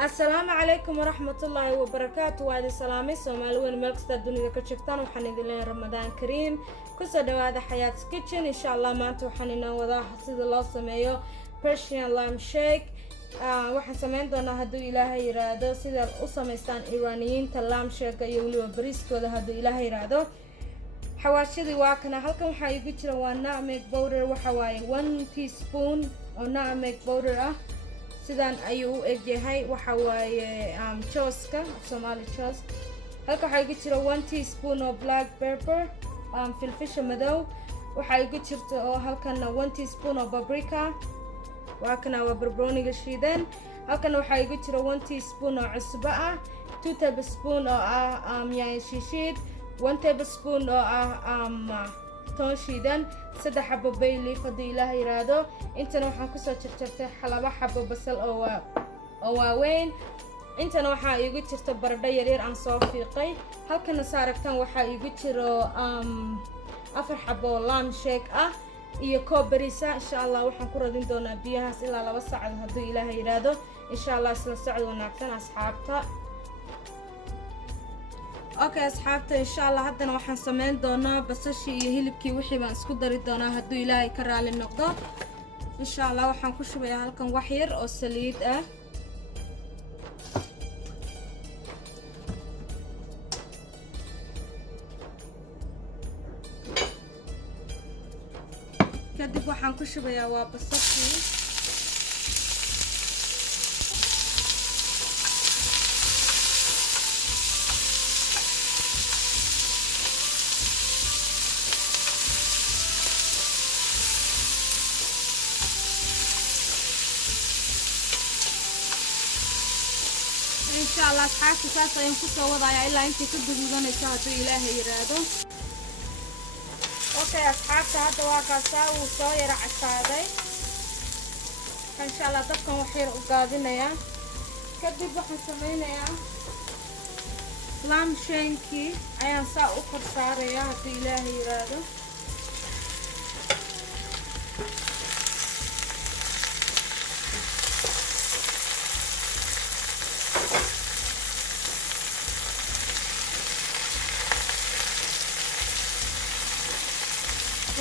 السلام عليكم ورحمة الله وبركاته. وعلى سلامي سومالي وين ملكستا الدنيا كشفتان وحن idin رمضان كريم كسر دوادا حياة كيتشن إن شاء الله ما أنتو وحننا وضع حصيد الله سميو Persian lime shake. waxaan sameyn doonaa hadduu ilaahay yiraahdo sida u sameystaan Iraniyiinta lime shake iyo waliba bariiskooda hadduu ilaahay yiraahdo. xawaashadii waa kana halkan waxaa igu jira waa nutmeg powder, waxa waaye 1 teaspoon oo nutmeg powder ah. sidaan ayuu u egyahay, waxa waaye chooska Somali choos. halka waxaa igu jira 1 teaspoon oo black pepper, filfisha madow. waxaa igu jirta oo halkan 1 teaspoon oo paprika, waa kana waa barbarooniga shiidan. halkan waxaa igu jira 1 teaspoon oo cusbo ah, 2 tablespoon oo ah yaanyo shiishiid, 1 tablespoon oo ah toon shiidan, 3 xabo bay leaf haddii ilaahay yiraahdo. intana waxaan kusoo jarjartay laba xabo basal oo waaweyn. intana waxaa igu jirta baradho yaryar aan soo fiiqay. halkana saaragtan waxaa igu jiro 4 xabo lime shake ah iyo koob bariis ah. insha Allah waxaan ku radin doonaa biyahaas ilaa 2 saacadood haddii ilaahay yiraahdo. insha Allah isla socod wanaagsan asxaabta. okay asxaabta, insha Allah haddana waxaan sameyn doonaa basashii iyo hilibkii wixii baan isku dari doonaa hadduu ilaahay ka raali noqdo. insha Allah waxaan ku shubayaa halkan wax yar oo saliid ah. kadib waxaan ku shubayaa waa basashii. insha Allah asxaabta saas ayaan ku soo wadayaa ilaa intii ka guduudanaysa hadduu ilaahay yiraahdo. okay asxaabta, hadda waa kaasaa wuu soo yara casaaday. insha Allah dabkan wax yar u gaadinayaa. kadib waxaan sameynayaa lime shake ayaan saa u kor saarayaa hadduu ilaahay yiraahdo.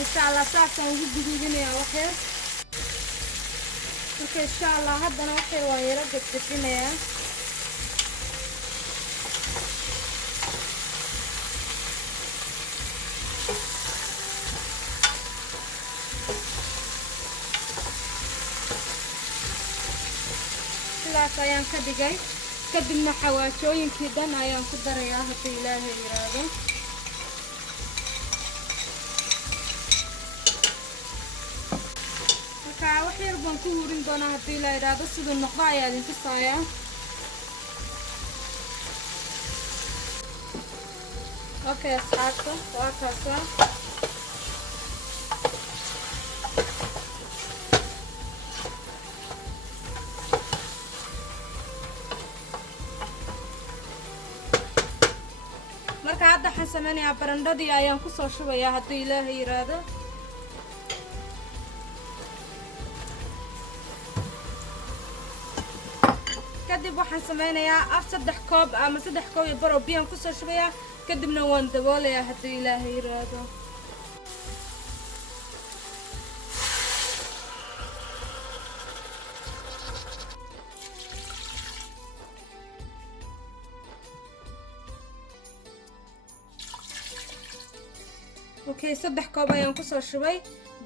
insha Allah saasaan ugu guduudinayaa wax yar. marka insha Allah haddana wax yar waan yara gadgadinayaa. sidaas ayaan ka dhigay. kadibna xawaashooyinkii dhan ayaan ku darayaa haddii ilaahay yiraahdo. wax yar baan ku hurin doonaa haddii ilaahay yiraahdo. siduu noqdo ayaa idin tusayaa. okay asxaabta, waa kaasaa. marka hadda waxaan sameynayaa barandhadii ayaan kusoo shubayaa haddii ilaahay yiraahdo. kadib waxaan sameynayaa 3 koob ama 3 koob iyo baro biyaan kusoo shubayaa. kadibna waan daboolayaa haddii ilaahay yiraahdo. okay 3 koob ayaan kusoo shubay.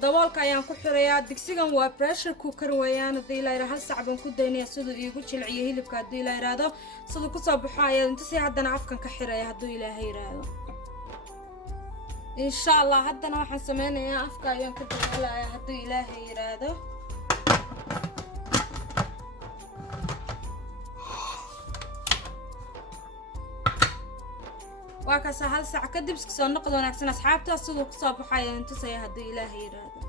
daboolka ayaan ku xirayaa. digsigan waa pressure cooker weeyaan haddii ilaahay yiraahdo. 1 saac baan ku daynayaa siduu iigu jilciyo hilibka haddii ilaahay yiraahdo. siduu ku soo baxo ayaa inta si haddana afkan ka xiraya hadduu ilaahay yiraahdo. insha Allah haddana waxaan sameynayaa afka ayaan ka daboolayaa hadduu ilaahay yiraahdo. waa kaasa 1 saac kadib iska soo noqdo wanaagsan asxaabta. siduu ku soo baxo ayaa inta si haddii ilaahay yiraahdo.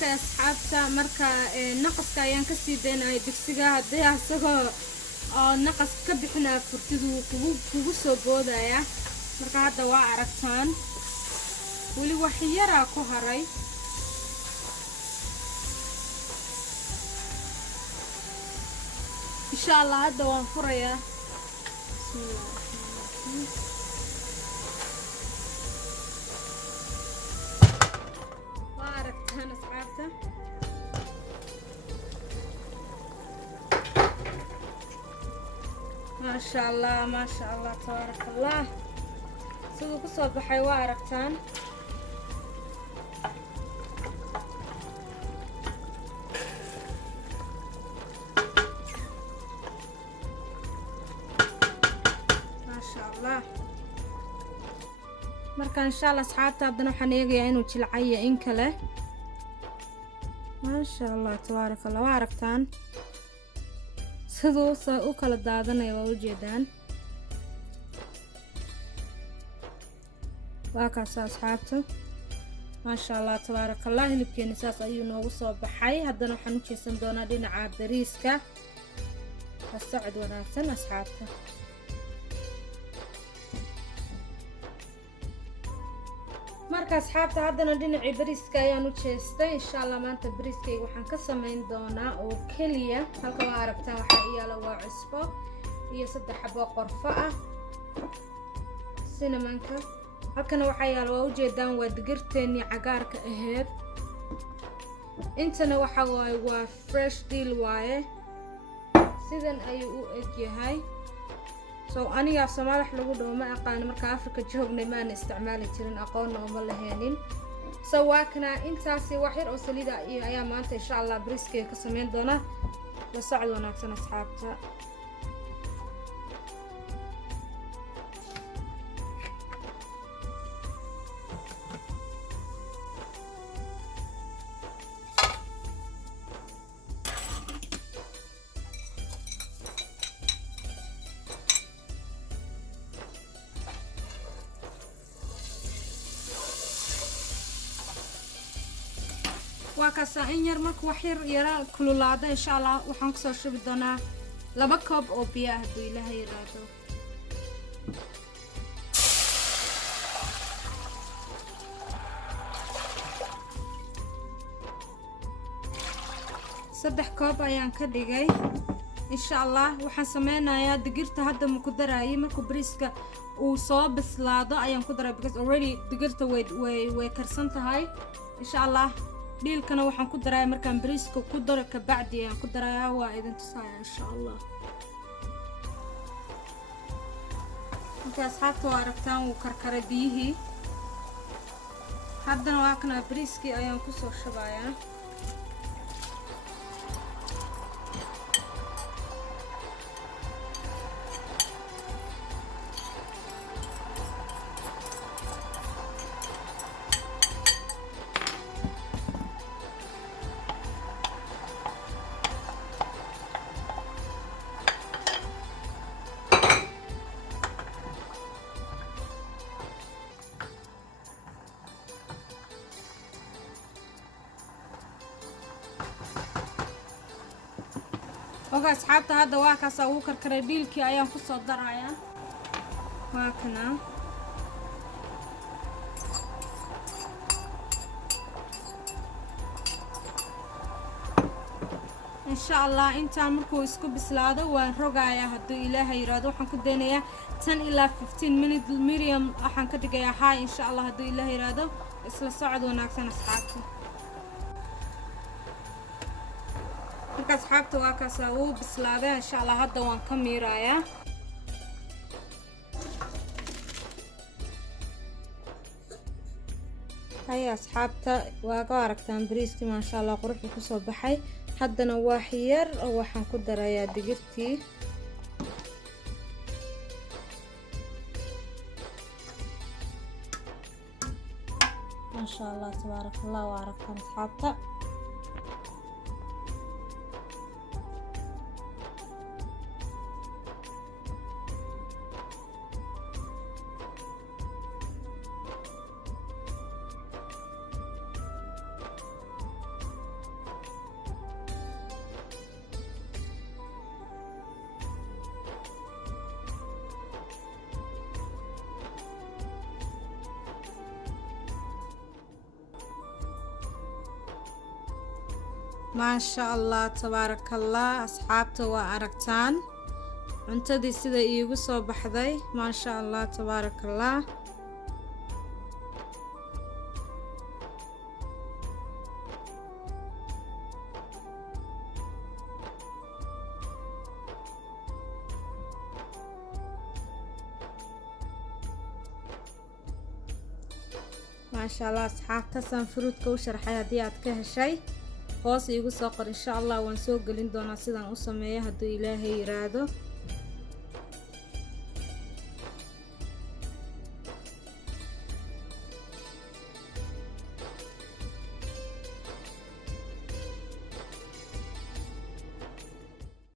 okay asxaabta marka naqaska ayaan ka sii daynay digsiga hadii asagoo oo naqas ka bixinaa furtidu kugu soo boodaya marka hadda waa aragtaan wali wax yar ku haray insha Allah hadda waan furayaa waa aragtaan asxaabta ما شاء الله ما شاء الله تبارك الله سووا كسر بحي واركتان ما شاء الله مركا ان شاء الله اصحابتي بدنا حنيجي انو جلعيه ان كله ما شاء الله تبارك الله واركتان sidoo u kala daadanay waa u jeedaan waa kaas asxaabta ma sha Allah tabarakallah hilibkeena saas ayuu noogu soo baxay haddana waxaan u jeesan doonaa dhinaca bariiska socod wanaagsan asxaabta marka asxaabta haddana dhinaca bariiska ayaan u jeestay insha Allah maanta bariiskayga waxaan ka sameyn doonaa oo kaliya halka waa aragtaan waxa yaalo waa cusbo iyo 3 xabo qorfo ah cinnamon-ka halkana waxa yaalo waa u jeedaan waa digirteeni cagaarka aheed intana waxa waa fresh dill waaye sidan ayuu u eg yahay so aniga Soomaali wax lagu dhaw ma aqaan marka Afrika joognay ma aan isticmaali jirin aqoon oo laheenin so waa kana intaasi wax yar oo saliida ayaa maanta insha Allah bariiskay ka sameyn doona la socod wanaagsan asxaabta وكاسا إن ير مرك وحير يرى كل لاده إن شاء الله وحنك صار شو بدنا 2 كوب أو بيا هدو إلى هاي رادو صدح كوب أيان كديجي إن شاء الله وحن سمعنا يا دقيرت هذا مقدرة أي مركو بريسكا وصاب بسلاده أيان قدرة because already دقيرت وي كرسنتها هاي إن شاء الله dhiilkana waxaan ku daraa markaan bariiska ku daro ka bacdi aan ku daraa waa idin tusaaya insha Allah marka asxaabta waa aragtaan uu karkaray biyihii haddana waa kana bariiskii ayaan ku soo shubayaa أصحابته هذا واكس أو كركربيل كي أيام خصو الدرايا واكنا إن شاء الله أنت عمركو يسكو بسلاده ونرجعيا هدو إلهي يرادو حنكدينيا 10 إلى 15 minute medium حنكدقيا هاي إن شاء الله هدو إلهي يرادو إسلا صعد وناكسن أصحابته أصحابته واكاسا و بسلاده إن شاء الله هدا وان كميرايا هيا أصحابته واقاركتان بريسكي ما شاء الله قروح بكسو بحي هدنا واحير وحن كدرايا دقرتي ما شاء الله تبارك الله وعرفتان أصحابته maasha allah tabaarakallah. Asxaabta waa aragtaan cuntadii sida iigu soo baxday, maasha allah tabaarakallah. maasha allah asxaabta san fruitka u sharxay haddii aad ka heshay hoos iigu soo qor insha allah waan soo gelin doonaa sidaan u sameeyo hadduu ilaahay yiraahdo.